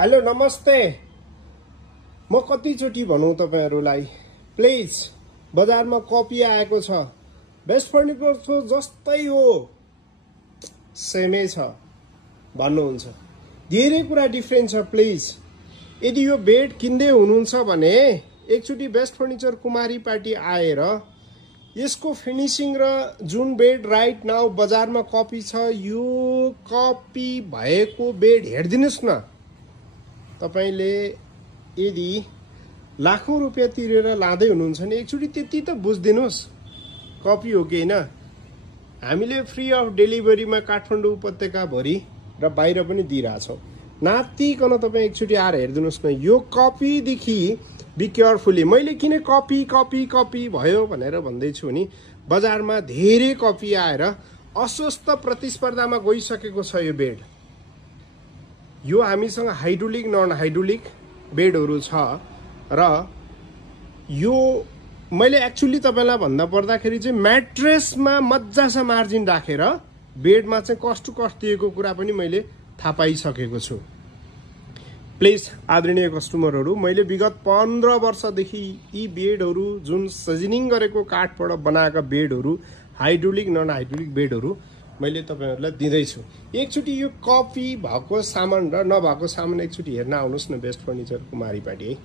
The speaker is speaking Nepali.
हेलो नमस्ते। म कतिचोटि भनौँ तपाईहरुलाई, प्लिज बजारमा कपी आएको छ, बेस्ट फर्निचरको जस्तै हो, सेमै छ भन्नुहुन्छ। धेरै कुरा डिफरेन्ट छ। प्लिज यदि यो बेड किन्दै हुनुहुन्छ भने एकचोटि बेस्ट फर्निचर कुमारी पार्टी आएर यसको फिनिशिङ र जुन बेड राइट नाउ बजारमा कपी छ, यो कपी भएको बेड हेर्दिनुस् न। तपाईले यदि लाखौं रुपैयाँ तिरेर लाँदै हुनुहुन्छ भने एकचोटि त्यति त बुझ्दिनुस् कपी हो कि हैन। हामीले फ्री अफ डेलिभरीमा काठमाडौँ उपत्यका भरि र बाहिर पनि दिइराछौं। नातिकन तपाई एकचोटि आएर हेर्दिनुस् न। यो कपी देखि बी केयरफुली। मैले किन कपी कपी कपी भयो भनेर भन्दै छु नि, बजारमा धेरै कपी आएर अस्वस्थ प्रतिस्पर्धामा गइसकेको छ यो बेड। यो हामीसँग हाइड्रोलिक नन हाइड्रोलिक बेडहरु छ र यो मैले एक्चुअली तपाईलाई भन्दा पर्दाखेरि चाहिँ म्याट्रेसमा मज्जासा मार्जिन राखेर बेडमा चाहिँ कस्ट टु कस्ट दिएको कुरा पनि मैले थाहा पाइसकेको छु। प्लिज आदरणीय कस्टमरहरु, मैले विगत 15 वर्षदेखि यी बेडहरु जुन सजिनिङ गरेको काठबाट बनाएका बेडहरु, हाइड्रोलिक नन हाइड्रोलिक बेडहरु मैले तपाईहरुलाई दिँदै छु। एकचोटि यो कपी भएको सामान र नभएको सामान एकचोटि हेर्न आउनुस् न बेस्ट फर्निचर कुमारी पार्टी है।